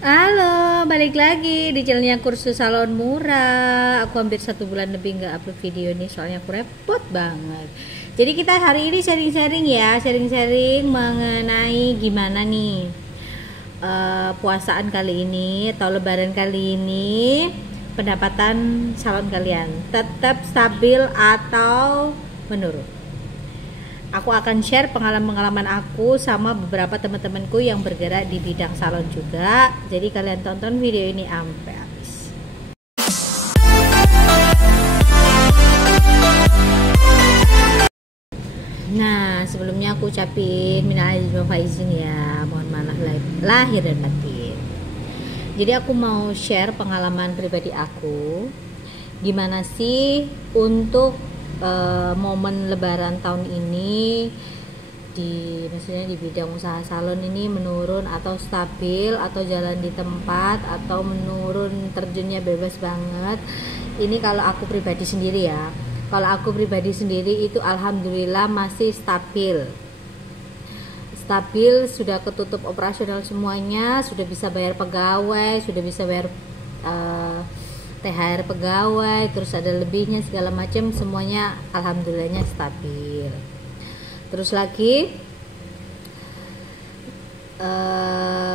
Halo, balik lagi di channelnya Kursus Salon Murah. Aku hampir 1 bulan lebih nggak upload video nih, soalnya aku repot banget. Jadi kita hari ini sharing-sharing ya, sharing-sharing mengenai gimana nih puasaan kali ini atau lebaran kali ini, pendapatan salon kalian tetap stabil atau menurun. Aku akan share pengalaman-pengalaman aku sama beberapa teman-temanku yang bergerak di bidang salon juga. Jadi kalian tonton video ini sampai habis. Nah, sebelumnya aku ucapin minal aidin wal faizin ya. Mohon maaf lahir dan batin. Jadi aku mau share pengalaman pribadi aku. Gimana sih untuk momen lebaran tahun ini maksudnya di bidang usaha salon ini menurun atau stabil atau jalan di tempat atau menurun, terjunnya bebas banget. Ini kalau aku pribadi sendiri ya. Kalau aku pribadi sendiri itu alhamdulillah masih stabil, sudah ketutup operasional semuanya, sudah bisa bayar pegawai, sudah bisa bayar THR pegawai, terus ada lebihnya segala macam, semuanya alhamdulillahnya stabil. Terus lagi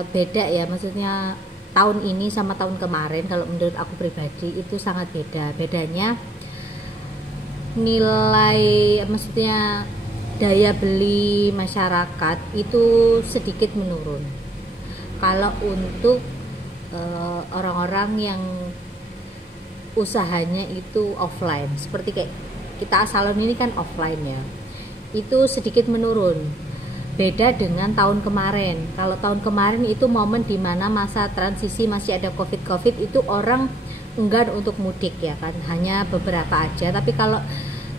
beda ya, maksudnya tahun ini sama tahun kemarin kalau menurut aku pribadi itu sangat beda. Bedanya nilai, maksudnya daya beli masyarakat itu sedikit menurun. Kalau untuk orang-orang yang usahanya itu offline, seperti kayak kita salon ini kan offline ya, itu sedikit menurun. Beda dengan tahun kemarin. Kalau tahun kemarin itu momen dimana masa transisi masih ada covid itu orang enggan untuk mudik ya kan, hanya beberapa aja. Tapi kalau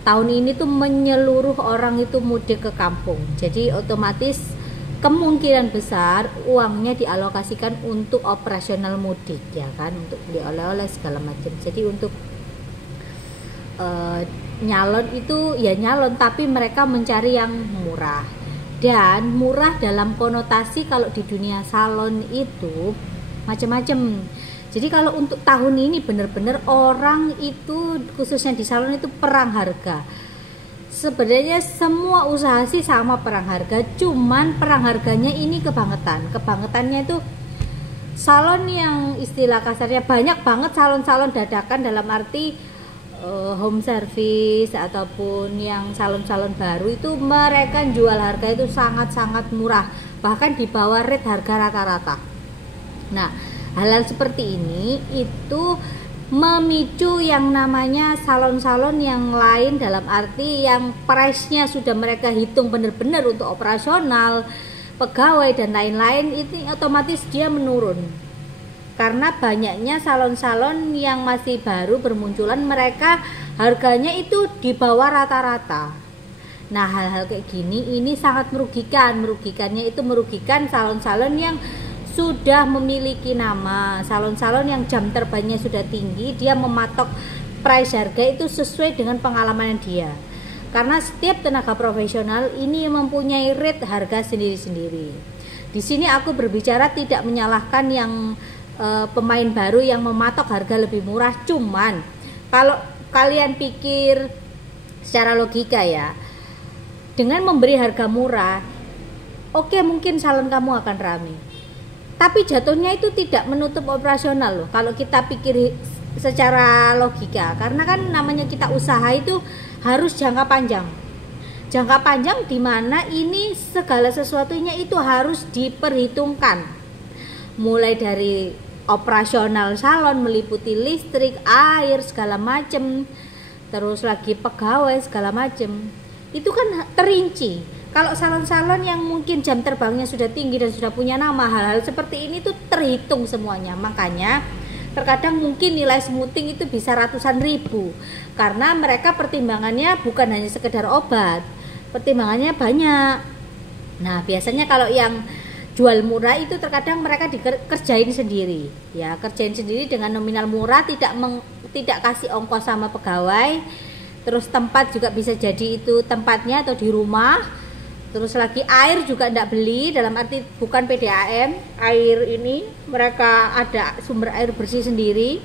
tahun ini tuh menyeluruh orang itu mudik ke kampung, jadi otomatis kemungkinan besar uangnya dialokasikan untuk operasional mudik ya kan, untuk beli oleh-oleh segala macam. Jadi untuk nyalon itu ya nyalon, tapi mereka mencari yang murah. Dan murah dalam konotasi kalau di dunia salon itu macam-macam. Jadi kalau untuk tahun ini benar-benar orang itu khususnya di salon itu perang harga. Sebenarnya semua usaha sih sama perang harga, cuman perang harganya ini kebangetannya itu salon yang istilah kasarnya banyak banget salon-salon dadakan, dalam arti home service ataupun yang salon-salon baru itu mereka jual harga itu sangat-sangat murah, bahkan di bawah rate harga rata-rata. Nah, hal-hal seperti ini itu memicu yang namanya salon-salon yang lain, dalam arti yang price-nya sudah mereka hitung benar-benar untuk operasional, pegawai dan lain-lain, itu otomatis dia menurun. Karena banyaknya salon-salon yang masih baru bermunculan, mereka harganya itu di bawah rata-rata. Nah, hal-hal kayak gini ini sangat merugikannya itu merugikan salon-salon yang sudah memiliki nama, salon-salon yang jam terbangnya sudah tinggi, dia mematok price harga itu sesuai dengan pengalaman dia. Karena setiap tenaga profesional ini mempunyai rate harga sendiri-sendiri. Di sini aku berbicara tidak menyalahkan yang pemain baru yang mematok harga lebih murah, cuman kalau kalian pikir secara logika ya, dengan memberi harga murah, oke, mungkin salon kamu akan ramai. Tapi jatuhnya itu tidak menutup operasional loh kalau kita pikir secara logika. Karena kan namanya kita usaha itu harus jangka panjang. Jangka panjang di mana ini segala sesuatunya itu harus diperhitungkan. Mulai dari operasional salon, meliputi listrik, air, segala macem, terus lagi pegawai segala macem. Itu kan terinci. Kalau salon-salon yang mungkin jam terbangnya sudah tinggi dan sudah punya nama, hal-hal seperti ini tuh terhitung semuanya. Makanya terkadang mungkin nilai smoothing itu bisa ratusan ribu, karena mereka pertimbangannya bukan hanya sekedar obat, pertimbangannya banyak. Nah, biasanya kalau yang jual murah itu terkadang mereka dikerjain sendiri ya, kerjain sendiri dengan nominal murah, tidak kasih ongkos sama pegawai. Terus tempat juga bisa jadi itu tempatnya atau di rumah, Terus lagi air juga tidak beli, dalam arti bukan PDAM, air ini mereka ada sumber air bersih sendiri.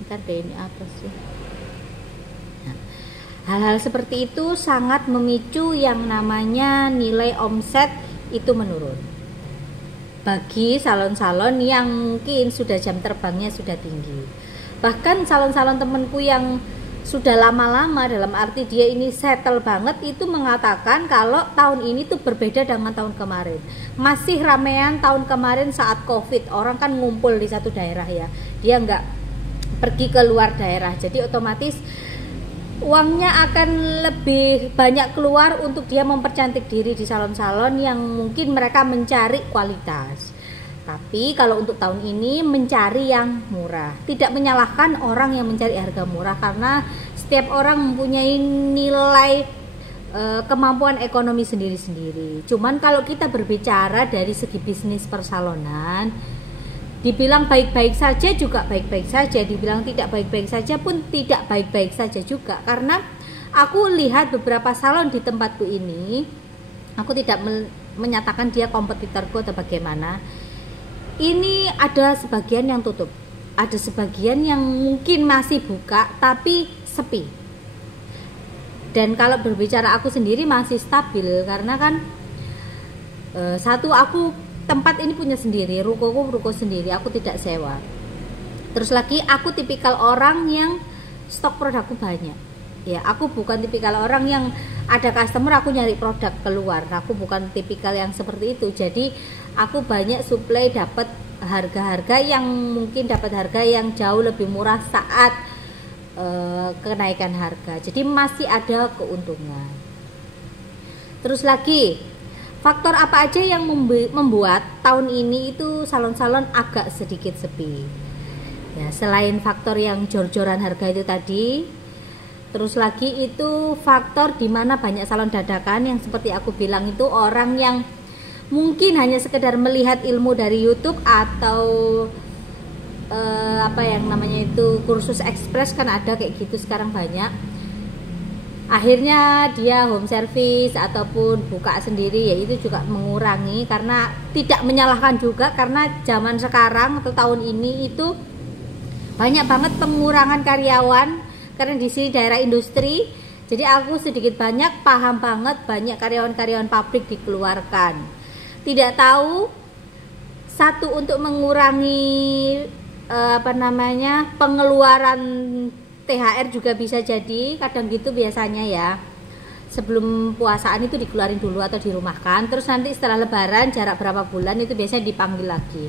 Bentar deh, ini apa sih? Nah, hal-hal seperti itu sangat memicu yang namanya nilai omset itu menurun. Bagi salon-salon yang mungkin sudah jam terbangnya sudah tinggi. Bahkan salon-salon temanku yang sudah lama-lama, dalam arti dia ini settle banget, itu mengatakan kalau tahun ini tuh berbeda dengan tahun kemarin. Masih ramean tahun kemarin saat COVID, orang kan ngumpul di satu daerah ya, dia nggak pergi ke luar daerah, jadi otomatis uangnya akan lebih banyak keluar untuk dia mempercantik diri di salon-salon yang mungkin mereka mencari kualitas. Tapi kalau untuk tahun ini mencari yang murah. Tidak menyalahkan orang yang mencari harga murah, karena setiap orang mempunyai nilai kemampuan ekonomi sendiri-sendiri. Cuman kalau kita berbicara dari segi bisnis persalonan, dibilang baik-baik saja juga baik-baik saja, dibilang tidak baik-baik saja pun tidak baik-baik saja juga. Karena aku lihat beberapa salon di tempatku ini, aku tidak menyatakan dia kompetitorku atau bagaimana. Ini ada sebagian yang tutup, ada sebagian yang mungkin masih buka tapi sepi. Dan kalau berbicara aku sendiri masih stabil, karena kan satu, aku tempat ini punya sendiri, ruko sendiri, aku tidak sewa. Terus lagi aku tipikal orang yang stok produkku banyak. Ya, aku bukan tipikal orang yang ada customer aku nyari produk keluar. Aku bukan tipikal yang seperti itu. Jadi aku banyak supply, dapat harga-harga yang mungkin dapat harga yang jauh lebih murah saat kenaikan harga. Jadi masih ada keuntungan. Terus lagi, faktor apa aja yang membuat tahun ini itu salon-salon agak sedikit sepi? Ya, selain faktor yang jor-joran harga itu tadi, terus lagi itu faktor dimana banyak salon dadakan yang seperti aku bilang itu orang yang mungkin hanya sekedar melihat ilmu dari YouTube atau apa yang namanya itu kursus ekspres, kan ada kayak gitu sekarang banyak. Akhirnya dia home service ataupun buka sendiri, ya itu juga mengurangi, karena tidak menyalahkan juga, karena zaman sekarang atau tahun ini itu banyak banget pengurangan karyawan karena di sini daerah industri. Jadi aku sedikit banyak paham banget, banyak karyawan-karyawan pabrik dikeluarkan. Tidak tahu, satu untuk mengurangi pengeluaran THR juga bisa jadi, kadang gitu biasanya ya. Sebelum puasaan itu dikeluarin dulu atau dirumahkan, terus nanti setelah lebaran jarak berapa bulan itu biasanya dipanggil lagi.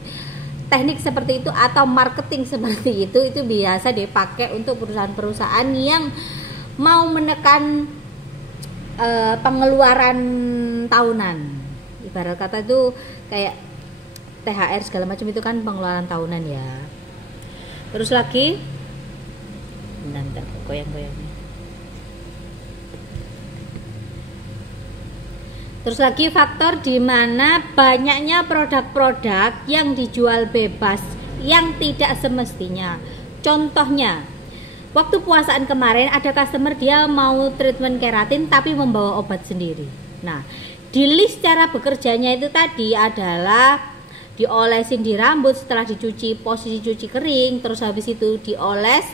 Teknik seperti itu atau marketing seperti itu biasa dipakai untuk perusahaan-perusahaan yang mau menekan pengeluaran tahunan. Ibarat kata itu kayak THR segala macam itu kan pengeluaran tahunan ya. Terus lagi, bentar goyang-goyangnya. Terus lagi faktor di mana banyaknya produk-produk yang dijual bebas yang tidak semestinya. Contohnya, waktu puasaan kemarin ada customer dia mau treatment keratin tapi membawa obat sendiri. Nah, di list cara bekerjanya itu tadi adalah diolesin di rambut, setelah dicuci posisi cuci kering, terus habis itu dioles.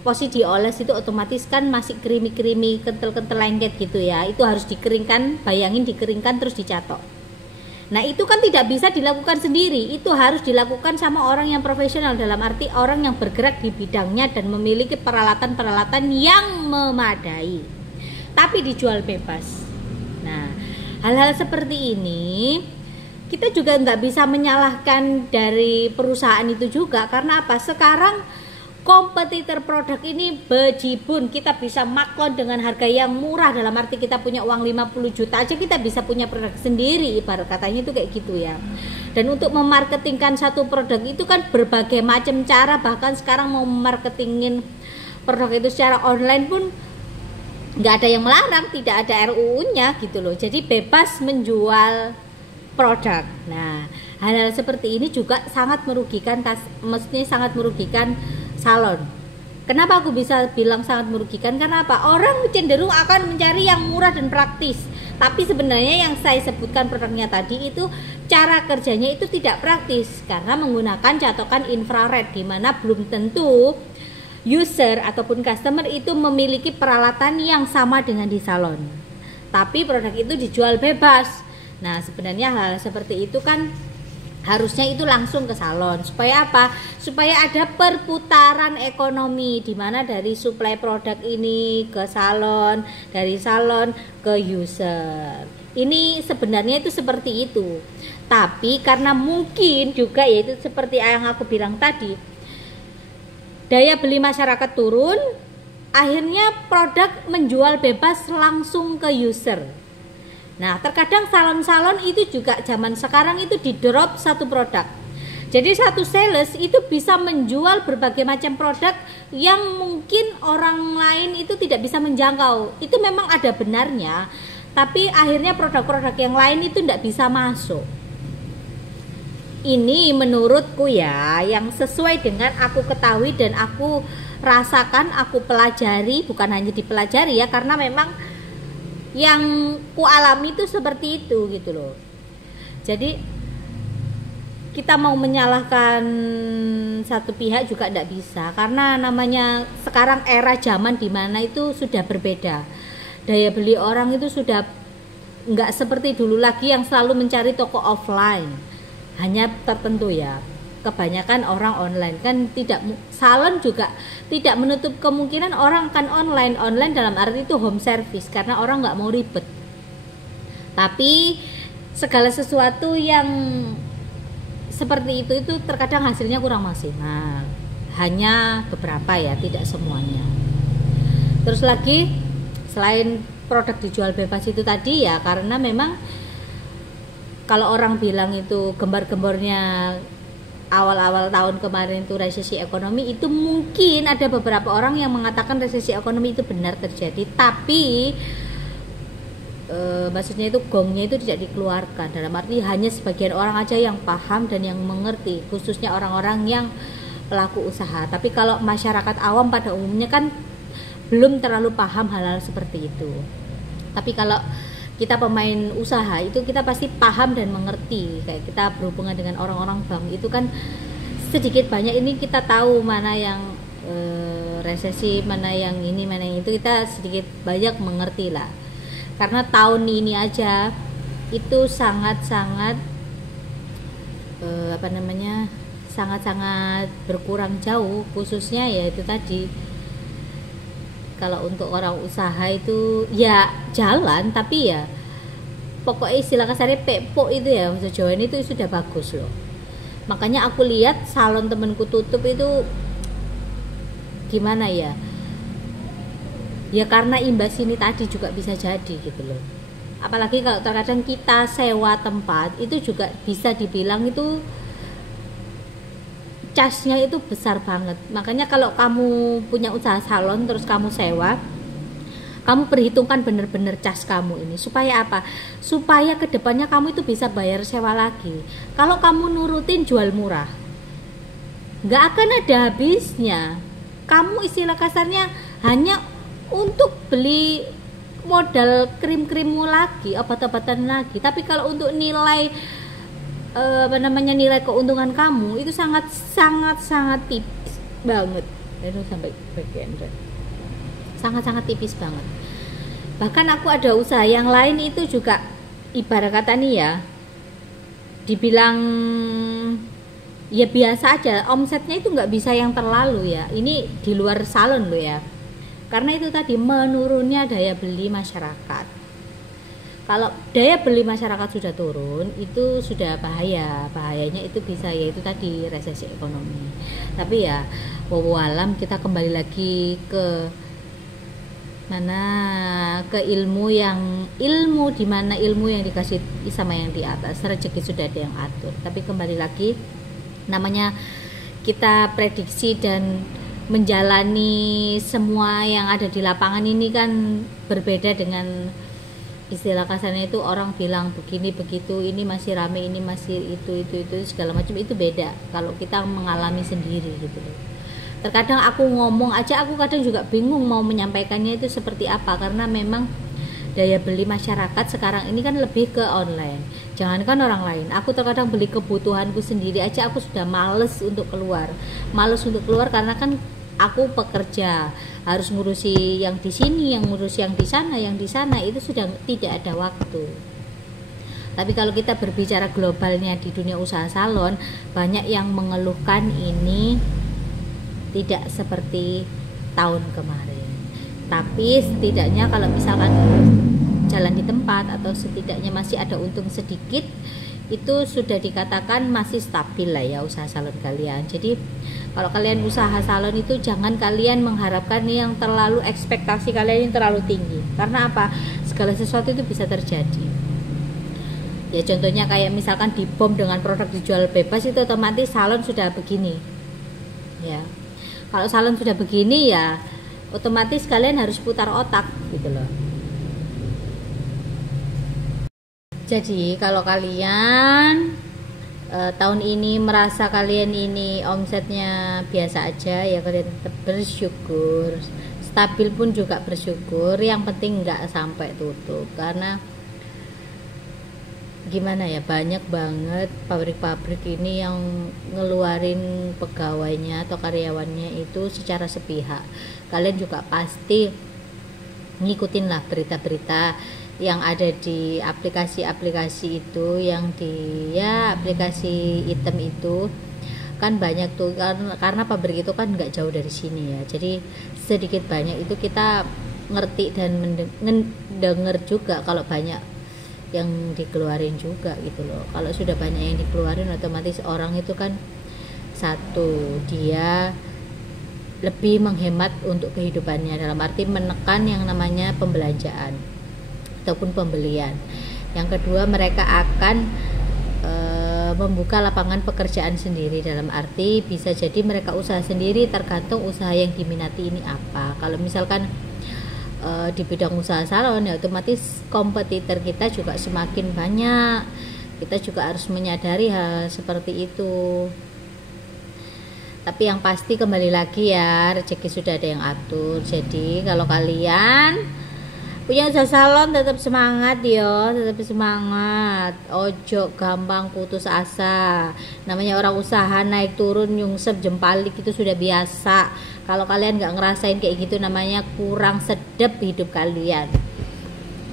Posisi dioles itu otomatis kan masih krimi-krimi, kental-kental lengket gitu ya. Itu harus dikeringkan, bayangin dikeringkan terus dicatok. Nah, itu kan tidak bisa dilakukan sendiri. Itu harus dilakukan sama orang yang profesional, dalam arti orang yang bergerak di bidangnya dan memiliki peralatan-peralatan yang memadai. Tapi dijual bebas. Nah, hal-hal seperti ini kita juga nggak bisa menyalahkan dari perusahaan itu juga. Karena apa? Sekarang kompetitor produk ini bejibun, kita bisa maklon dengan harga yang murah, dalam arti kita punya uang 50 juta aja kita bisa punya produk sendiri, ibarat katanya itu kayak gitu ya. Dan untuk memarketingkan satu produk itu kan berbagai macam cara, bahkan sekarang mau memarketingin produk itu secara online pun nggak ada yang melarang, tidak ada RUU-nya gitu loh. Jadi bebas menjual produk. Nah, hal-hal seperti ini juga sangat merugikan, mestinya sangat merugikan salon. Kenapa aku bisa bilang sangat merugikan? Karena apa? Orang cenderung akan mencari yang murah dan praktis. Tapi sebenarnya yang saya sebutkan produknya tadi itu cara kerjanya itu tidak praktis karena menggunakan catokan infrared, di mana belum tentu user ataupun customer itu memiliki peralatan yang sama dengan di salon. Tapi produk itu dijual bebas. Nah, sebenarnya hal seperti itu kan harusnya itu langsung ke salon. Supaya apa? Supaya ada perputaran ekonomi, di mana dari suplai produk ini ke salon, dari salon ke user. Ini sebenarnya itu seperti itu. Tapi karena mungkin juga yaitu seperti yang aku bilang tadi, daya beli masyarakat turun, akhirnya produk menjual bebas langsung ke user. Nah, terkadang salon-salon itu juga zaman sekarang itu di-drop satu produk. Jadi satu sales itu bisa menjual berbagai macam produk yang mungkin orang lain itu tidak bisa menjangkau. Itu memang ada benarnya, tapi akhirnya produk-produk yang lain itu tidak bisa masuk. Ini menurutku ya, yang sesuai dengan aku ketahui dan aku rasakan, aku pelajari, bukan hanya dipelajari ya, karena memang yang ku alami itu seperti itu gitu loh. Jadi kita mau menyalahkan satu pihak juga tidak bisa, karena namanya sekarang era zaman dimana itu sudah berbeda. Daya beli orang itu sudah nggak seperti dulu lagi yang selalu mencari toko offline, hanya tertentu ya. Kebanyakan orang online kan, tidak, salon juga tidak menutup kemungkinan orang akan online dalam arti itu home service, karena orang nggak mau ribet. Tapi segala sesuatu yang seperti itu terkadang hasilnya kurang maksimal, hanya beberapa ya, tidak semuanya. Terus lagi selain produk dijual bebas itu tadi ya, karena memang kalau orang bilang itu gembar-gembornya awal-awal tahun kemarin itu resesi ekonomi, itu mungkin ada beberapa orang yang mengatakan resesi ekonomi itu benar terjadi, tapi maksudnya itu gongnya itu tidak dikeluarkan, dalam arti hanya sebagian orang aja yang paham dan yang mengerti, khususnya orang-orang yang pelaku usaha. Tapi kalau masyarakat awam pada umumnya kan belum terlalu paham hal-hal seperti itu. Tapi kalau kita pemain usaha itu kita pasti paham dan mengerti. Kayak kita berhubungan dengan orang-orang bank itu kan sedikit banyak ini kita tahu mana yang resesi, mana yang ini, mana yang itu, kita sedikit banyak mengerti lah. Karena tahun ini aja itu sangat-sangat sangat-sangat berkurang jauh, khususnya ya itu tadi. Kalau untuk orang usaha itu ya jalan, tapi ya pokoknya istilah kasarnya pekpok itu ya, bahasa Jawa ini itu sudah bagus loh. Makanya aku lihat salon temenku tutup itu gimana ya, ya karena imbas ini tadi juga bisa jadi gitu loh. Apalagi kalau terkadang kita sewa tempat itu juga bisa dibilang itu casnya itu besar banget. Makanya kalau kamu punya usaha salon terus kamu sewa, kamu perhitungkan bener-bener cas kamu ini. Supaya apa? Supaya kedepannya kamu itu bisa bayar sewa lagi. Kalau kamu nurutin jual murah, nggak akan ada habisnya. Kamu istilah kasarnya hanya untuk beli modal krim-krimmu lagi, obat-obatan lagi. Tapi kalau untuk nilai nilai keuntungan kamu itu sangat tipis banget. Itu sampai bagian sangat tipis banget. Bahkan aku ada usaha yang lain itu juga ibarat kata nih ya, dibilang ya biasa aja, omsetnya itu nggak bisa yang terlalu ya. Ini di luar salon loh ya, karena itu tadi menurunnya daya beli masyarakat. Kalau daya beli masyarakat sudah turun, itu sudah bahayanya itu bisa yaitu tadi resesi ekonomi. Tapi ya wallahualam, kita kembali lagi ke mana, ke ilmu di mana ilmu yang dikasih sama yang di atas, rezeki sudah ada yang atur. Tapi kembali lagi, namanya kita prediksi dan menjalani semua yang ada di lapangan ini kan berbeda dengan istilah kasarnya itu orang bilang begini begitu, ini masih rame, ini masih itu segala macam, itu beda kalau kita mengalami sendiri gitu loh. Terkadang aku ngomong aja, aku kadang juga bingung mau menyampaikannya itu seperti apa, karena memang daya beli masyarakat sekarang ini kan lebih ke online. Jangankan orang lain, aku terkadang beli kebutuhanku sendiri aja aku sudah males untuk keluar karena kan aku pekerja, harus ngurusi yang di sini, yang ngurus yang di sana, itu sudah tidak ada waktu. Tapi kalau kita berbicara globalnya di dunia usaha salon, banyak yang mengeluhkan ini tidak seperti tahun kemarin. Tapi setidaknya kalau misalkan jalan di tempat atau setidaknya masih ada untung sedikit, itu sudah dikatakan masih stabil lah ya usaha salon kalian. Jadi kalau kalian usaha salon itu jangan kalian mengharapkan yang terlalu, ekspektasi kalian yang terlalu tinggi. Karena apa? Segala sesuatu itu bisa terjadi. Ya contohnya kayak misalkan dibom dengan produk dijual bebas, itu otomatis salon sudah begini. Ya. Kalau salon sudah begini ya otomatis kalian harus putar otak gitu loh. Jadi kalau kalian tahun ini merasa kalian ini omsetnya biasa aja, ya kalian tetap bersyukur. Stabil pun juga bersyukur, yang penting nggak sampai tutup. Karena gimana ya, banyak banget pabrik-pabrik ini yang ngeluarin pegawainya atau karyawannya itu secara sepihak. Kalian juga pasti ngikutin lah berita-berita yang ada di aplikasi-aplikasi itu, yang di ya aplikasi item itu kan banyak tuh, karena pabrik itu kan nggak jauh dari sini ya, jadi sedikit banyak itu kita ngerti dan mendengar juga kalau banyak yang dikeluarin juga gitu loh. Kalau sudah banyak yang dikeluarin otomatis orang itu kan satu, dia lebih menghemat untuk kehidupannya, dalam arti menekan yang namanya pembelanjaan ataupun pembelian. Yang kedua, mereka akan membuka lapangan pekerjaan sendiri, dalam arti bisa jadi mereka usaha sendiri, tergantung usaha yang diminati ini apa. Kalau misalkan di bidang usaha salon ya otomatis kompetitor kita juga semakin banyak. Kita juga harus menyadari hal seperti itu. Tapi yang pasti kembali lagi ya, rezeki sudah ada yang atur. Jadi kalau kalian punya usaha salon tetap semangat yo, tetap semangat. Ojo gampang putus asa. Namanya orang usaha naik turun nyungsep jempalik itu sudah biasa. Kalau kalian nggak ngerasain kayak gitu namanya kurang sedap hidup kalian.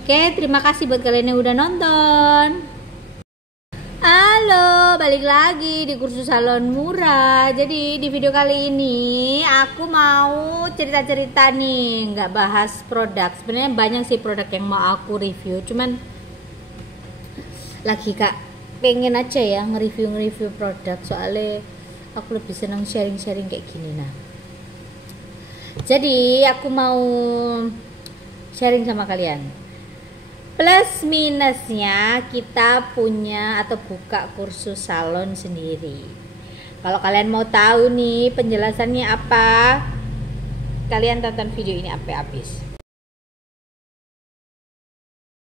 Oke, terima kasih buat kalian yang udah nonton. Halo, balik lagi di kursus salon murah. Jadi di video kali ini aku mau cerita-cerita nih, nggak bahas produk. Sebenarnya banyak sih produk yang mau aku review, cuman lagi kak pengen aja ya nge-review produk, soalnya aku lebih senang sharing-sharing kayak gini. Nah, jadi aku mau sharing sama kalian. Plus minusnya kita punya atau buka kursus salon sendiri. Kalau kalian mau tahu nih penjelasannya apa, kalian tonton video ini sampai habis.